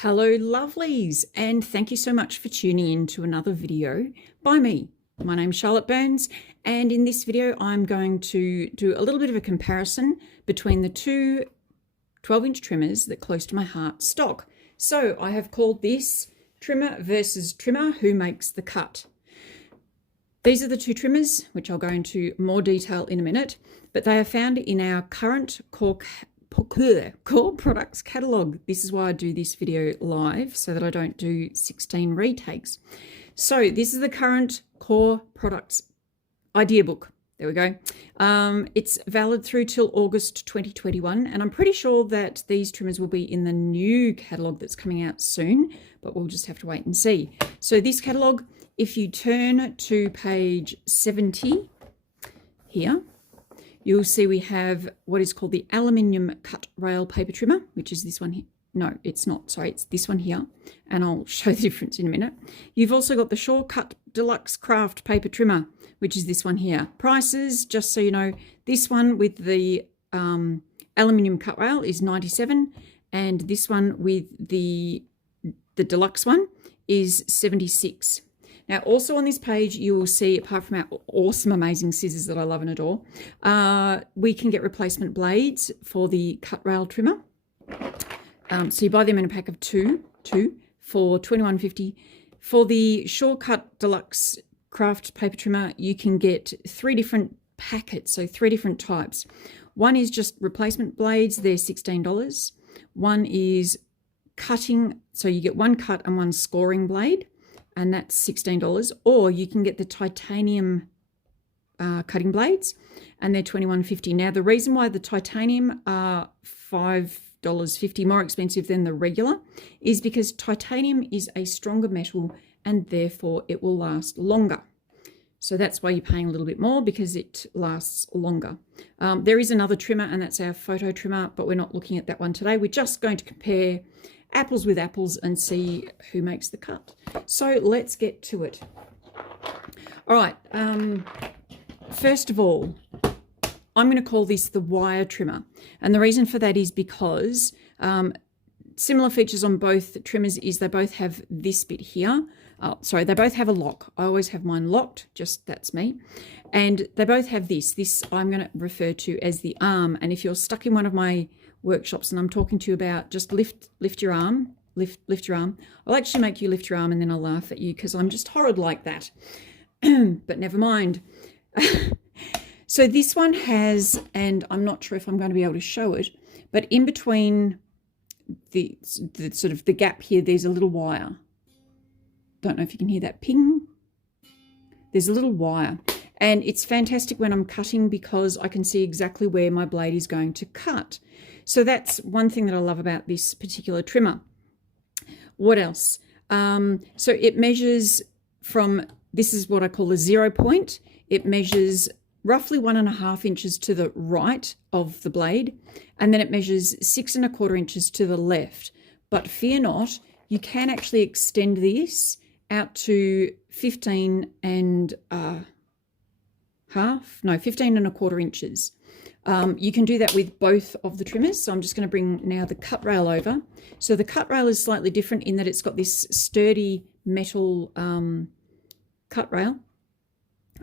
Hello lovelies, and thank you so much for tuning in to another video by me. My name's Charlotte Burns, and in this video I'm going to do a little bit of a comparison between the two 12-inch trimmers that close to my heart stock. So I have called this Trimmer versus Trimmer, who makes the cut. These are the two trimmers, which I'll go into more detail in a minute, but they are found in our current core products catalog. This is why I do this video live, so that I don't do 16 retakes. So this is the current core products idea book. There we go. It's valid through till August 2021, and I'm pretty sure that these trimmers will be in the new catalog that's coming out soon, but we'll just have to wait and see. So this catalog, if you turn to page 70 here, you'll see we have what is called the aluminium cut rail paper trimmer, which is this one here. No, it's not. Sorry, it's this one here. And I'll show the difference in a minute. You've also got the Shawcut Deluxe Craft paper trimmer, which is this one here. Prices, just so you know, this one with the aluminium cut rail is $97, and this one with the deluxe one is $76. Now, also on this page, you will see, apart from our awesome, amazing scissors that I love and adore, we can get replacement blades for the cut rail trimmer. So you buy them in a pack of two for $21.50. For the Shawcut Deluxe Craft paper trimmer, you can get 3 different packets, so 3 different types. One is just replacement blades, they're $16. One is cutting, so you get one cut and one scoring blade, and that's $16. Or you can get the titanium cutting blades, and they're $21.50. Now, the reason why the titanium are $5.50 more expensive than the regular is because titanium is a stronger metal, and therefore it will last longer. So that's why you're paying a little bit more, because it lasts longer. There is another trimmer, and that's our photo trimmer, but we're not looking at that one today. We're just going to compare apples with apples and see who makes the cut. So let's get to it. All right. First of all, I'm going to call this the wire trimmer. And the reason for that is because similar features on both trimmers is they both have this bit here. Sorry, they both have a lock. I always have mine locked, just that's me. And they both have this. This I'm going to refer to as the arm. And if you're stuck in one of my workshops and I'm talking to you about just lift your arm, lift your arm, I'll actually make you lift your arm and then I'll laugh at you because I'm just horrid like that. But never mind. So this one has, and I'm not sure if I'm going to be able to show it, but in between the sort of the gap here, there's a little wire. Don't know if you can hear that ping. There's a little wire, and it's fantastic when I'm cutting because I can see exactly where my blade is going to cut. So that's one thing that I love about this particular trimmer. What else? So it measures from, this is what I call the 0 point. It measures roughly 1.5 inches to the right of the blade, and then it measures 6 1/4 inches to the left. But fear not, you can actually extend this out to 15 1/4 inches. You can do that with both of the trimmers. So I'm just going to bring now the cut rail over. So the cut rail is slightly different in that it's got this sturdy metal cut rail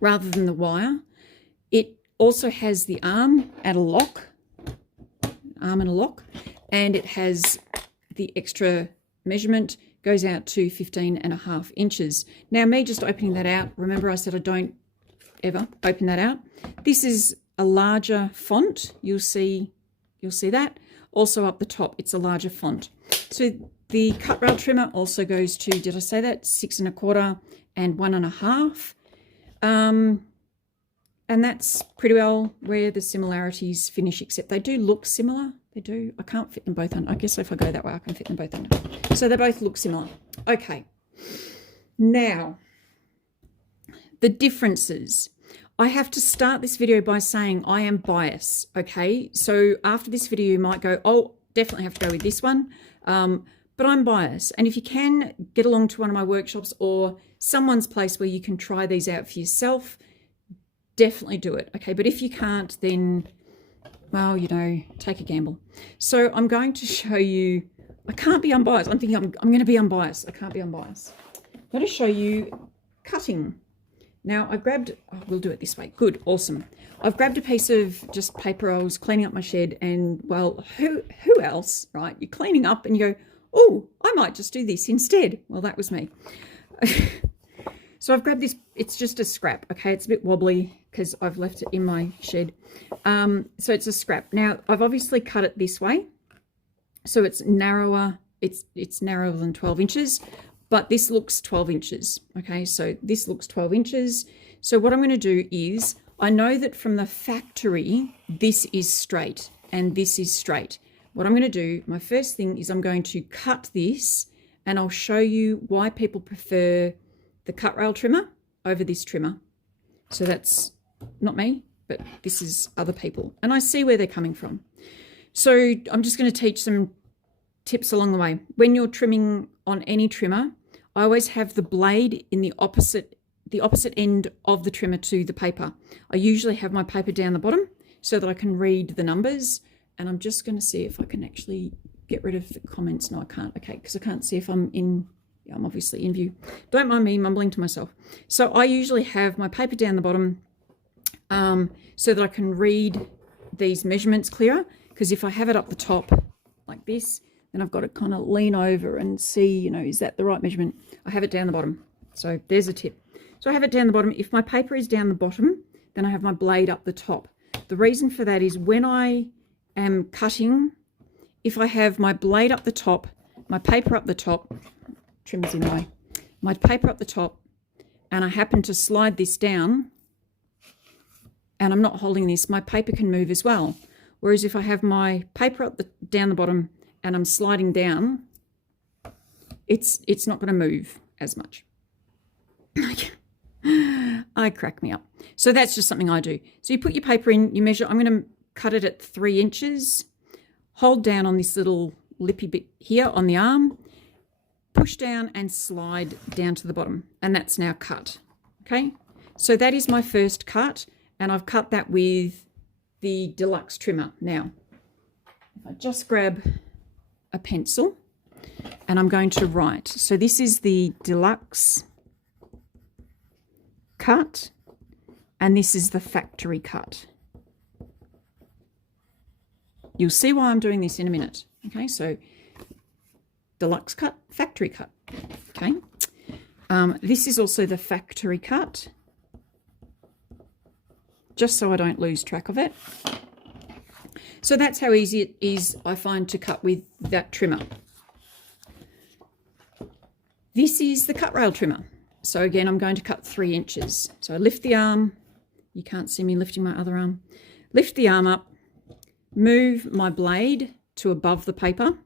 rather than the wire. It also has the arm and a lock, and it has the extra measurement, goes out to 15.5 inches. Now, me just opening that out, remember I said I don't ever open that out. This is a larger font. You'll see that. Also up the top, it's a larger font. So the cut rail trimmer also goes to, did I say that? 6 1/4 and 1.5. And that's pretty well where the similarities finish, except they do look similar. They do. I can't fit them both under. I guess if I go that way, I can fit them both under. So they both look similar. Okay. Now, the differences. I have to start this video by saying I am biased, okay? So after this video, you might go, oh, definitely have to go with this one. But I'm biased. And if you can get along to one of my workshops or someone's place where you can try these out for yourself, definitely do it, okay? But if you can't, then, well, you know, take a gamble. So I'm going to show you I can't be unbiased. I'm thinking I'm going to be unbiased. I can't be unbiased. I'm going to show you cutting. Now I grabbed, oh, we'll do it this way. Good, awesome. I've grabbed a piece of just paper. I was cleaning up my shed, and well, who else, right? You're cleaning up and you go, oh, I might just do this instead. Well, that was me. So I've grabbed this, it's just a scrap, okay? It's a bit wobbly because I've left it in my shed. So it's a scrap. Now, I've obviously cut it this way. So it's narrower, it's narrower than 12 inches, but this looks 12 inches, okay? So this looks 12 inches. So what I'm going to do is, I know that from the factory, this is straight and this is straight. What I'm going to do, my first thing is I'm going to cut this, and I'll show you why people prefer the cut rail trimmer over this trimmer. So that's not me, but this is other people. And I see where they're coming from. So I'm just going to teach some tips along the way. When you're trimming on any trimmer, I always have the blade in the opposite end of the trimmer to the paper. I usually have my paper down the bottom so that I can read the numbers. And I'm just going to see if I can actually get rid of the comments. No, I can't. Okay, because I can't see if I'm in. Yeah, I'm obviously in view. Don't mind me mumbling to myself. So I usually have my paper down the bottom so that I can read these measurements clearer. Because if I have it up the top like this, then I've got to kind of lean over and see, you know, is that the right measurement? I have it down the bottom. So there's a tip. So I have it down the bottom. If my paper is down the bottom, then I have my blade up the top. The reason for that is when I am cutting, if I have my blade up the top, my paper up the top, trimmer's in the way, my paper up the top, and I happen to slide this down, and I'm not holding this, my paper can move as well. Whereas if I have my paper up down the bottom and I'm sliding down, it's not going to move as much. I crack me up. So that's just something I do. So you put your paper in, you measure. I'm going to cut it at 3 inches. Hold down on this little lippy bit here on the arm. Push down and slide down to the bottom. And that's now cut. Okay. So that is my first cut. And I've cut that with the deluxe trimmer. Now, if I just grab a pencil and I'm going to write. So this is the deluxe cut, and this is the factory cut. You'll see why I'm doing this in a minute. Okay, so deluxe cut, factory cut. Okay, this is also the factory cut, just so I don't lose track of it. So that's how easy it is, I find, to cut with that trimmer. This is the cut rail trimmer. So again, I'm going to cut 3 inches. So I lift the arm. You can't see me lifting my other arm. Lift the arm up, move my blade to above the paper,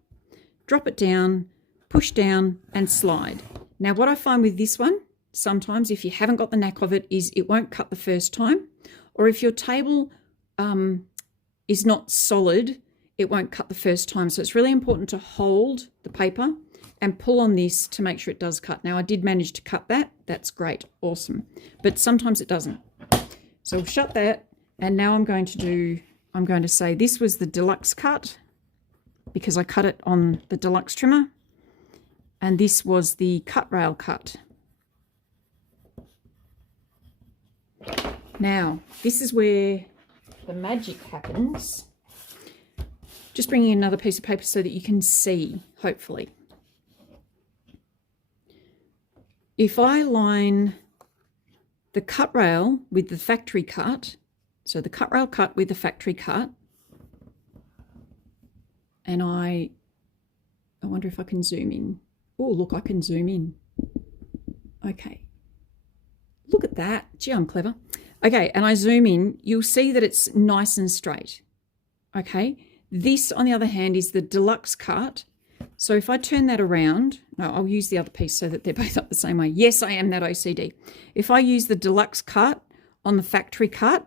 drop it down, push down and slide. Now what I find with this one, sometimes if you haven't got the knack of it, is it won't cut the first time. Or if your table is not solid, it won't cut the first time. So it's really important to hold the paper and pull on this to make sure it does cut. Now I did manage to cut that. That's great, awesome. But sometimes it doesn't. So we'll shut that. And now I'm going to say this was the deluxe cut because I cut it on the deluxe trimmer. And this was the cut rail cut. Now, this is where the magic happens. Just bringing another piece of paper so that you can see, hopefully. If I line the cut rail with the factory cut, so the cut rail cut with the factory cut, and I wonder if I can zoom in. Oh, look, I can zoom in. Okay. Look at that. Gee, I'm clever. Okay, and I zoom in, you'll see that it's nice and straight. Okay, this, on the other hand, is the deluxe cut. So if I turn that around, no, I'll use the other piece so that they're both up the same way. Yes, I am that OCD. If I use the deluxe cut on the factory cut,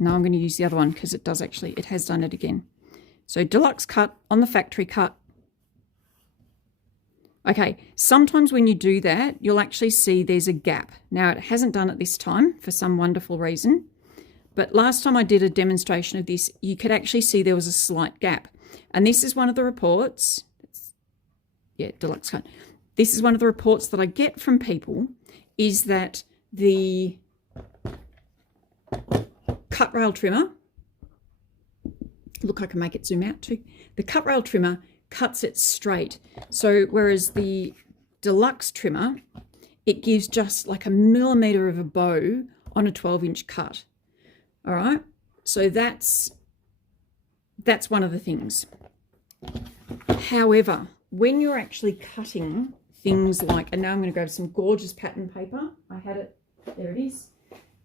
no, I'm going to use the other one because it does actually, it has done it again. So deluxe cut on the factory cut. Okay, sometimes when you do that, you'll actually see there's a gap. Now, it hasn't done it this time for some wonderful reason, but last time I did a demonstration of this, you could actually see there was a slight gap. And this is one of the reports. Yeah, deluxe cut. This is one of the reports that I get from people, is that the cut rail trimmer, look, I can make it zoom out too. The cut rail trimmer cuts it straight. So whereas the deluxe trimmer, it gives just like a millimetre of a bow on a 12-inch cut. All right, so that's one of the things. However, when you're actually cutting things like, and now I'm going to grab some gorgeous pattern paper. I had it, there it is.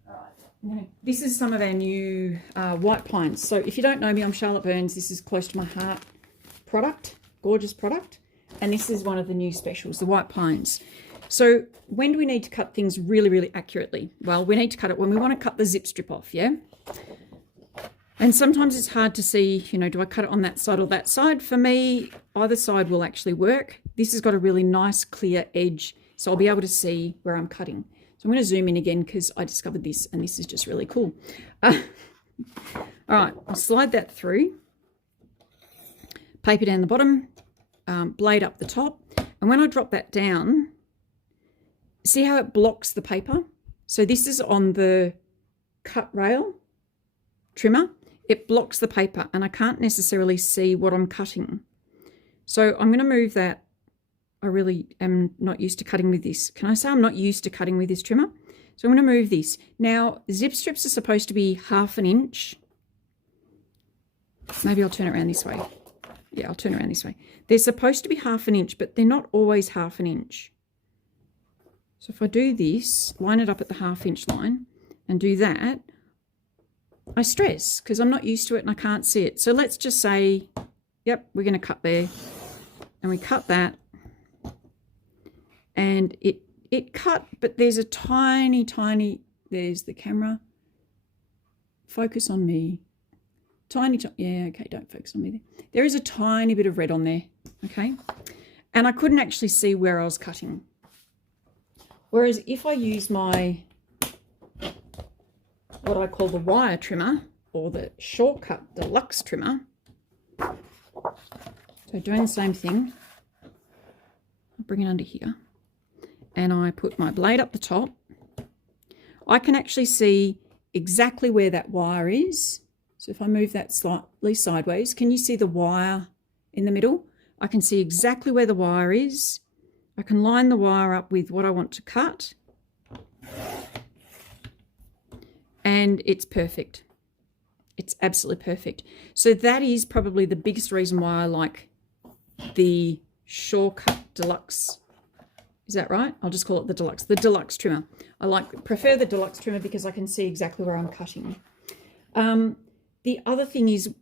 All right, this is some of our new white pines. So if you don't know me, I'm Charlotte Burns. This is close to my heart product, gorgeous product. And this is one of the new specials, the white pines. So when do we need to cut things really, really accurately? Well, we need to cut it when we want to cut the zip strip off, yeah? And sometimes it's hard to see, you know, do I cut it on that side or that side? For me, either side will actually work. This has got a really nice clear edge, so I'll be able to see where I'm cutting. So I'm going to zoom in again because I discovered this, and this is just really cool. All right, I'll slide that through. Paper down the bottom, blade up the top. And when I drop that down, see how it blocks the paper? So this is on the cut rail trimmer. It blocks the paper and I can't necessarily see what I'm cutting. So I'm going to move that. I really am not used to cutting with this. Can I say I'm not used to cutting with this trimmer? So I'm going to move this. Now, zip strips are supposed to be 1/2 inch. Maybe I'll turn it around this way. Yeah, I'll turn it around this way. They're supposed to be 1/2 inch, but they're not always 1/2 inch. So if I do this, line it up at the 1/2 inch line and do that, I stress because I'm not used to it and I can't see it. So let's just say, yep, we're going to cut there, and we cut that, and it cut, but there's a tiny, there's the camera. Focus on me. Yeah, okay, don't focus on me there. There is a tiny bit of red on there, okay? And I couldn't actually see where I was cutting. Whereas if I use my, what I call the wire trimmer, or the Shortcut Deluxe trimmer, so doing the same thing, I'll bring it under here, and I put my blade up the top, I can actually see exactly where that wire is. So if I move that slightly sideways, can you see the wire in the middle? I can see exactly where the wire is. I can line the wire up with what I want to cut. And it's perfect. It's absolutely perfect. So that is probably the biggest reason why I like the Shortcut Deluxe. Is that right? I'll just call it the deluxe trimmer. Prefer the deluxe trimmer because I can see exactly where I'm cutting. The other thing is,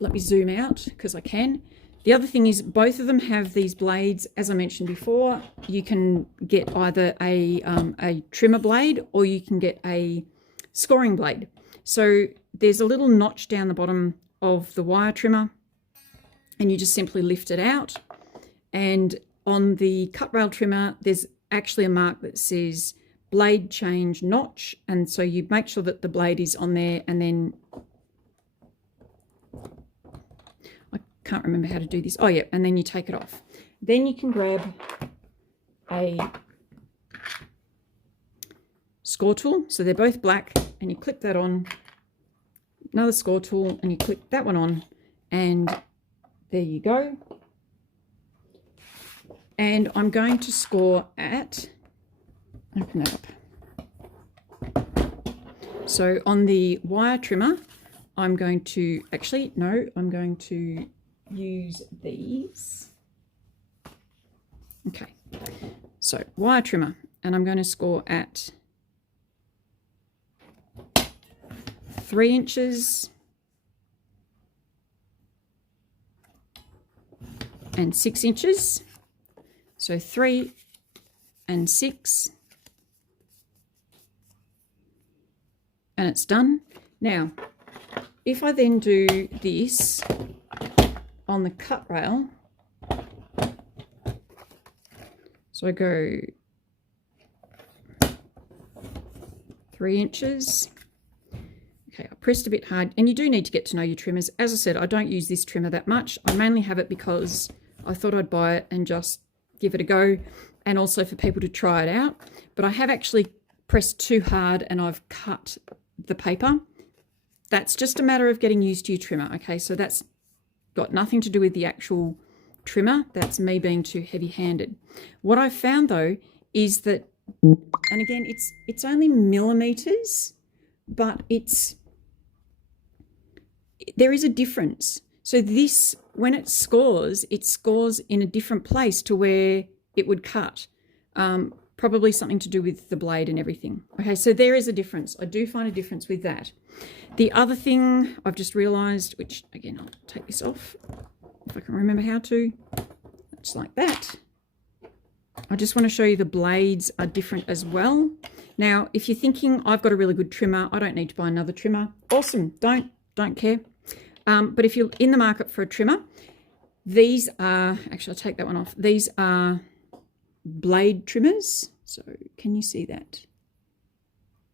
let me zoom out because I can. The other thing is both of them have these blades. As I mentioned before, you can get either a trimmer blade or you can get a scoring blade. So there's a little notch down the bottom of the wire trimmer and you just simply lift it out. And on the cut rail trimmer, there's actually a mark that says blade change notch, and so you make sure that the blade is on there, and then I can't remember how to do this. Oh yeah, and then you take it off. Then you can grab a score tool, so they're both black, and you clip that on, another score tool, and you clip that one on, and there you go. And I'm going to score at, open that up. So on the wire trimmer, I'm going to, actually, no, I'm going to use these. Okay, so wire trimmer, and I'm going to score at 3 inches and 6 inches. So 3 and 6, and it's done. Now, if I then do this on the cut rail, so I go 3 inches, Okay, I pressed a bit hard, and you do need to get to know your trimmers. As I said, I don't use this trimmer that much. I mainly have it because I thought I'd buy it and just give it a go, and also for people to try it out. But I have actually pressed too hard and I've cut the paper. That's just a matter of getting used to your trimmer, okay? So that's got nothing to do with the actual trimmer. That's me being too heavy-handed. What I found though is that, and again, it's only millimeters, but there is a difference. So this, when it scores in a different place to where it would cut. Probably something to do with the blade and everything. Okay, so there is a difference. I do find a difference with that. The other thing I've just realized, which again, I'll take this off if I can remember how to, just like that. I just want to show you the blades are different as well. Now, if you're thinking I've got a really good trimmer, I don't need to buy another trimmer. Awesome, don't care. But if you're in the market for a trimmer, these are, actually I'll take that one off. These are blade trimmers. So can you see that?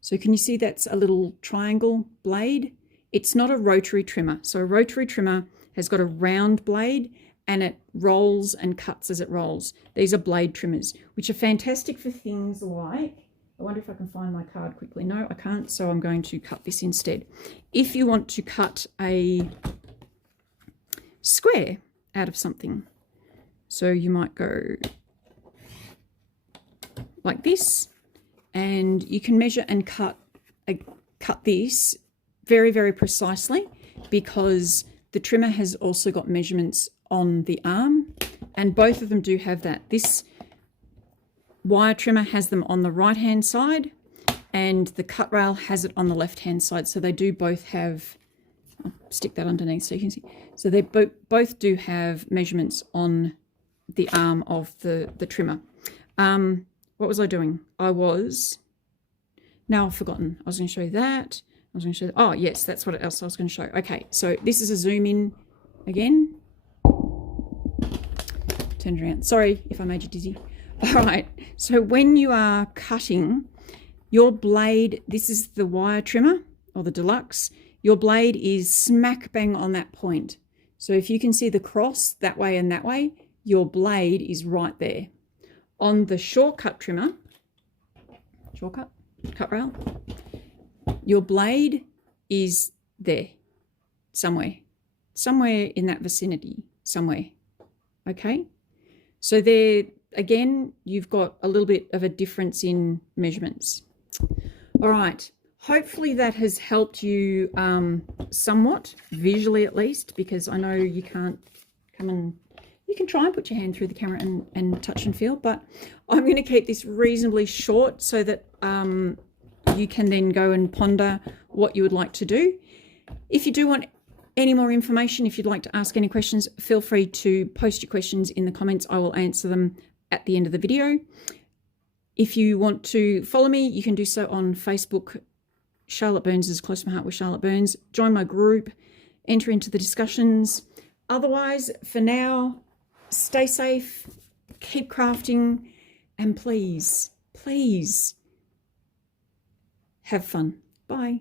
So can you see that's a little triangle blade? It's not a rotary trimmer. So a rotary trimmer has got a round blade and it rolls and cuts as it rolls. These are blade trimmers, which are fantastic for things like, I wonder if I can find my card quickly. No, I can't, so I'm going to cut this instead. If you want to cut a square out of something, so you might go like this, and you can measure and cut this very, very precisely, because the trimmer has also got measurements on the arm, and both of them do have that. This wire trimmer has them on the right hand side and the cut rail has it on the left hand side, so they do both have, I'll stick that underneath so you can see, so they both do have measurements on the arm of the trimmer. What was I doing? Now I've forgotten. I was going to show you that. I was going to show, oh yes, that's what else I was going to show. Okay, so this is a zoom in again. Turn it around. Sorry if I made you dizzy. All right, so when you are cutting your blade, this is the wire trimmer or the deluxe, your blade is smack bang on that point. So if you can see the cross that way and that way, your blade is right there. On the shortcut trimmer, cut rail, your blade is there, somewhere in that vicinity, somewhere, okay? So there, again, you've got a little bit of a difference in measurements. All right, hopefully that has helped you somewhat, visually at least, because I know you can't come and, you can try and put your hand through the camera and touch and feel, but I'm going to keep this reasonably short so that you can then go and ponder what you would like to do. If you do want any more information, if you'd like to ask any questions, feel free to post your questions in the comments. I will answer them at the end of the video. If you want to follow me, you can do so on Facebook. Charlotte Burns is Close to My Heart with Charlotte Burns. Join my group, enter into the discussions. Otherwise, for now, stay safe, keep crafting, and please, please have fun. Bye.